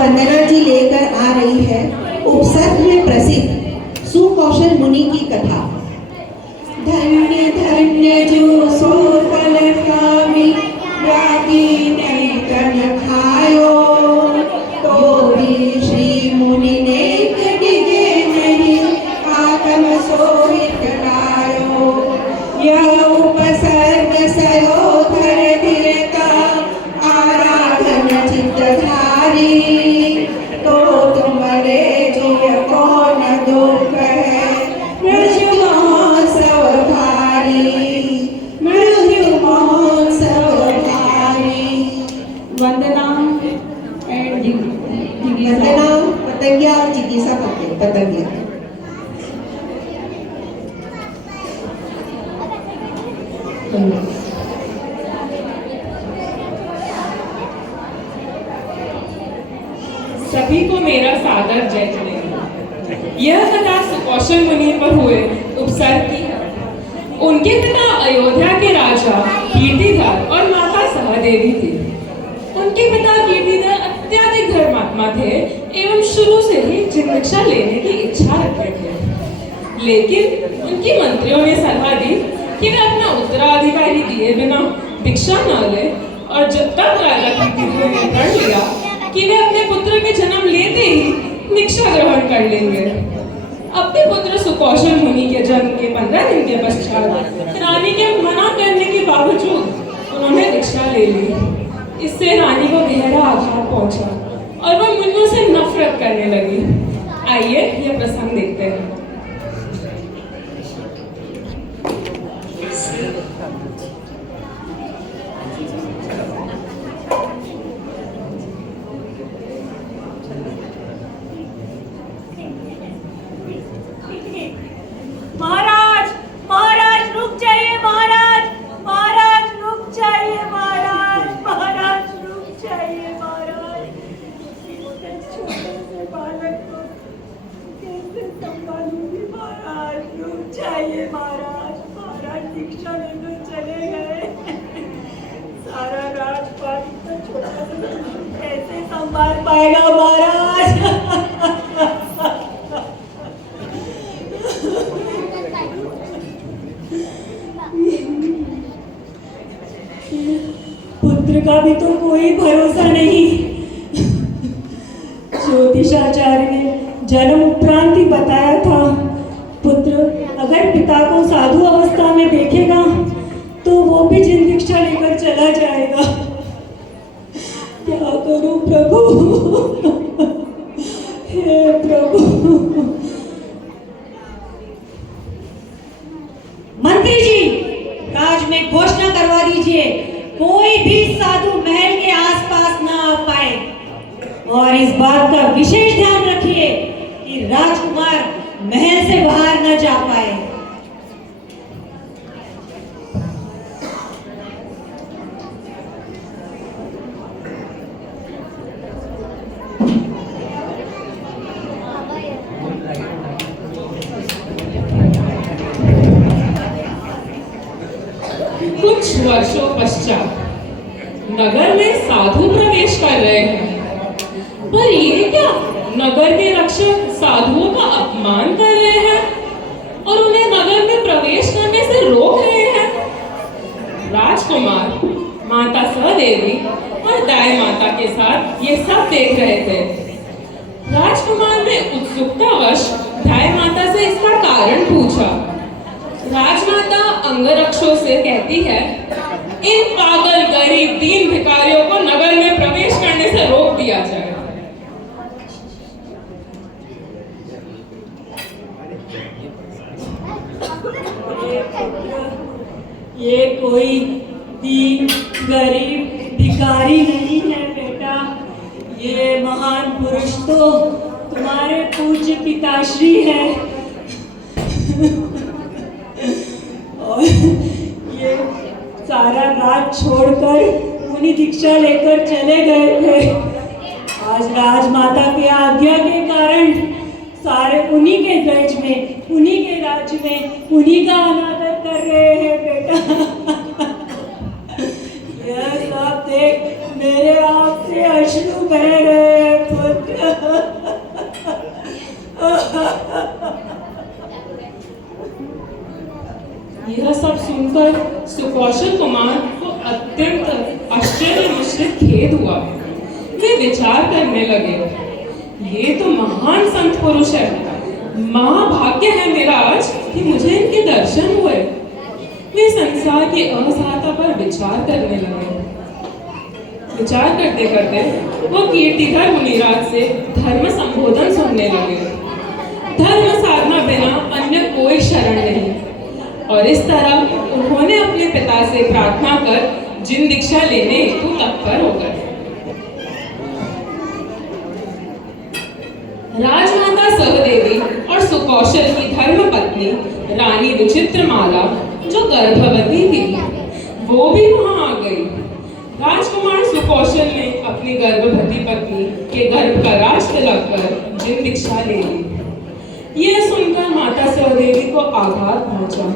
वंदना जी लेकर आ रही है उपसर्ग में प्रसिद्ध सुकौशल मुनि की कथा। धन्य धन्य जो सुफल कामी, रागी नहीं तन खायो, तो भी श्री मुनि ने डिगे नहीं, आत्म सोहित लायो। यह उपसर्ग सयो धर धीर का, आराधन चित्तधारी, तो तुम्हारे जिय कौन दुख है, मृत्यु महोत्सव भारी, मृत्यु महोत्सव भारी। वंदना एंड वंदना पतंगिया और जिज्ञासा करते हैं। पतंगिया सभी को मेरा सादर जय जय। यह कथा सुकौशल मुनि पर हुए उपसर्ग की है। उनके पिता अयोध्या के राजा कीर्तिधर और माता सहदेवी थे। उनके पिता कीर्तिधर अत्यधिक धर्मात्मा थे एवं शुरू से ही दीक्षा लेने की इच्छा रखते थे। लेकिन उनके मंत्रियों ने सलाह दी कि वे अपना उत्तराधिकारी दिए बिना दीक्षा न ले, और जब तक राजा कीर्तिधर ने प्रण लिया कि वे अपने पुत्र के जन्म लेते ही दीक्षा ग्रहण कर लेंगे। अपने पुत्र सुकौशल मुनि के जन्म के 15 दिन के पश्चात रानी के मना करने के बावजूद उन्होंने दीक्षा ले ली। इससे रानी को गहरा आघात पहुंचा और वह मुनियों से नफरत करने लगी। आइए यह प्रसंग देखते हैं। कैसे संभाल पाएगा महाराज? पुत्र का भी तो कोई भरोसा नहीं। ज्योतिषाचार्य ने जन्म उपरांत ही बताया था, पुत्र अगर पिता को साधु अवस्था में देखेगा तो वो भी जिन दीक्षा लेकर चला जाएगा। क्या करूं प्रभु, हे प्रभु। मंत्री जी, राज में घोषणा करवा दीजिए, कोई भी साधु महल के आसपास ना आ पाए, और इस बात का विशेष ध्यान रखिए कि राजकुमार महल से बाहर न जा पाए। कुछ वर्षों पश्चात नगर में साधु प्रवेश कर रहे हैं। पर ये क्या, नगर के रक्षक साधुओं का अपमान कर रहे हैं और उन्हें नगर में प्रवेश करने से रोक रहे हैं। राजकुमार, माता सहदेवी और दाई माता के साथ ये सब देख रहे थे। राजकुमार ने उत्सुकतावश दाई माता से इसका कारण पूछा। राजमाता अंगरक्षकों से कहती है, इन पागल गरीब दीन भिखारियों को नगर में प्रवेश करने से रोक दिया जाए। ये कोई दीन गरीब भिखारी नहीं है बेटा, ये महान पुरुष तो तुम्हारे पूज्य पिताश्री है। और ये सारा राज छोड़कर मुनि दीक्षा लेकर चले गए थे। आज राजमाता की आज्ञा के कारण सारे उन्हीं के गज में, उन्हीं के राज्य में, उन्हीं का अनादर कर रहे हैं बेटा। यह सब देख मेरे आँख से अश्रु बह रहे हैं पुत्र। सुनकर सुकौशल कुमार को अत्यंत आश्चर्य मिश्रित खेद हुआ। वे विचार करने लगे, ये तो महान संत पुरुष है, महाभाग्य है मेरा आज कि मुझे इनके दर्शन हुए। वे संसार की असहायता पर विचार करने लगे। विचार करते करते वो कीर्तिधर मुनिराज से धर्म संबोधन सुनने लगे। धर्म साधना बिना अन्य कोई शरण नहीं। और इस तरह उन्होंने अपने पिता से प्रार्थना कर जिन दीक्षा लेने हेतु तत्पर हो गए। राजमाता सहदेवी और सुकौशल की धर्म पत्नी रानी विचित्रमाला जो गर्भवती थी, वो भी वहां आ गई। राजकुमार सुकौशल ने अपनी गर्भवती पत्नी के गर्भ का राज तिलक कर जिन दीक्षा ले ली। यह सुनकर माता सहदेवी को आघात पहुंचा।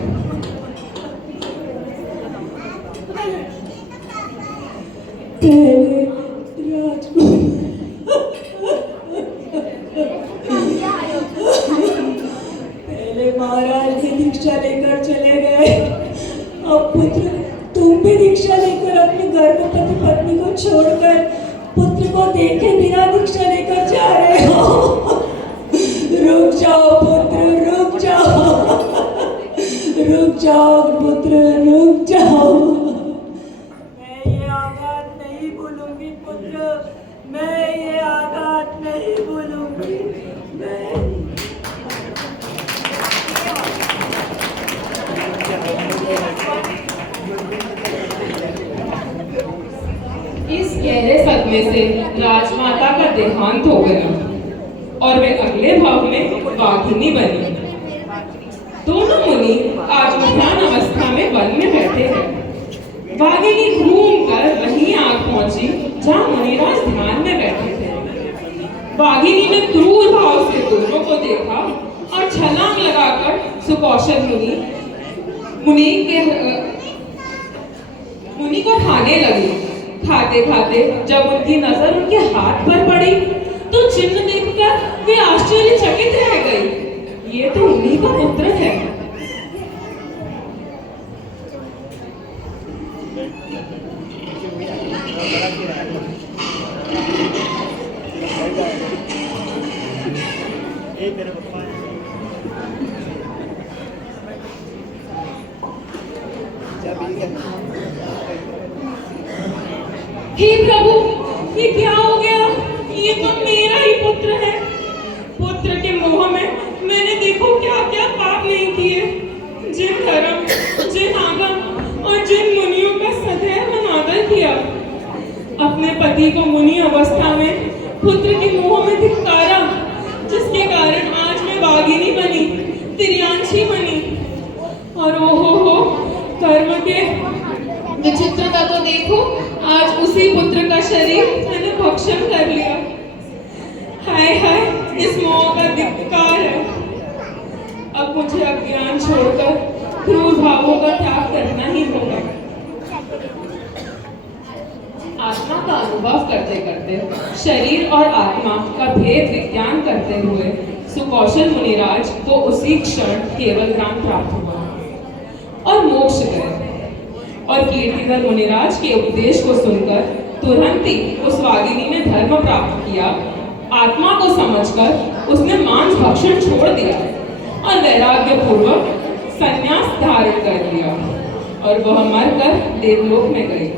पहले राजकुमार महाराज भी दीक्षा लेकर चले गए, अब पुत्र तुम भी दीक्षा लेकर अपनी गर्भवती पत्नी को छोड़कर पुत्र को देखे बिना दीक्षा लेकर जा रहे हो। रुक जाओ पुत्र, रुक जाओ, रुक जाओ पुत्र, रुक जाओ। मैं ये आघात नहीं भूलूंगी पुत्र, मैं ये आघात नहीं भूलूंगी। इस गहरे सदमे से राजमाता का देहांत हो गया और वे अगले भाव में वाघिनी बनी। दोनों मुनि आज मध्याह्न अवस्था में वन में बैठे हैं। वाघिनी घूम कर वहीं आग पहुंची जहां मुनिराज ध्यान में बैठे थे। वाघिनी ने क्रूर भाव से दोनों को देखा और छलांग लगाकर सुकौशल मुनि को खाने लगी। खाते खाते जब उनकी नजर उनके हाथ पर पड़ी तो चिन्ह देखकर वे आश्चर्यचकित रह गई। ये तो उन्हीं का पुत्र है। हे प्रभु, ये क्या हो गया? ये तो मेरा ही पुत्र है। पुत्र के मोह में मैंने देखो क्या क्या पाप नहीं किए। जिन धर्म, जिन आगम और जिन मुनियों का सदैव अनादर किया। अपने पति को मुनि अवस्था में पुत्र के मोह में धिक्कारा, जिसके कारण आज मैं वाघिनी बनी, तिर्यांशी बनी। और ओहो हो, कर्म के विचित्रता को देखो, आज उसी पुत्र का शरीर मैंने भक्षण कर लिया। हाय हाय, इस मोह का धिक्कार है। अब मुझे अज्ञान छोड़कर क्रूर भावों का त्याग करना ही होगा। आत्मा का अनुभव करते करते शरीर और आत्मा का भेद विज्ञान करते हुए सुकौशल मुनिराज को उसी क्षण केवल ज्ञान प्राप्त हुआ और मोक्ष गए। और कीर्तिधर मुनिराज के उपदेश को सुनकर तुरंत ही उस वाघिनी ने धर्म प्राप्त किया। आत्मा को समझकर उसने मांस भक्षण छोड़ दिया और वैराग्य पूर्वक संन्यास धारण कर लिया और वह मरकर देवलोक में गई।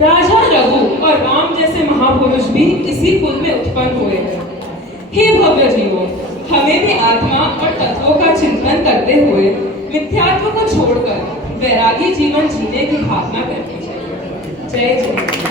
राजा रघु और राम जैसे महापुरुष भी इसी कुल में उत्पन्न हुए हैं। हे भव्य जीवों, हमें भी आत्मा और तत्वों का चिंतन करते हुए मिथ्यात्व को छोड़कर वैरागी जीवन जीने की भावना करनी चाहिए। जय जय।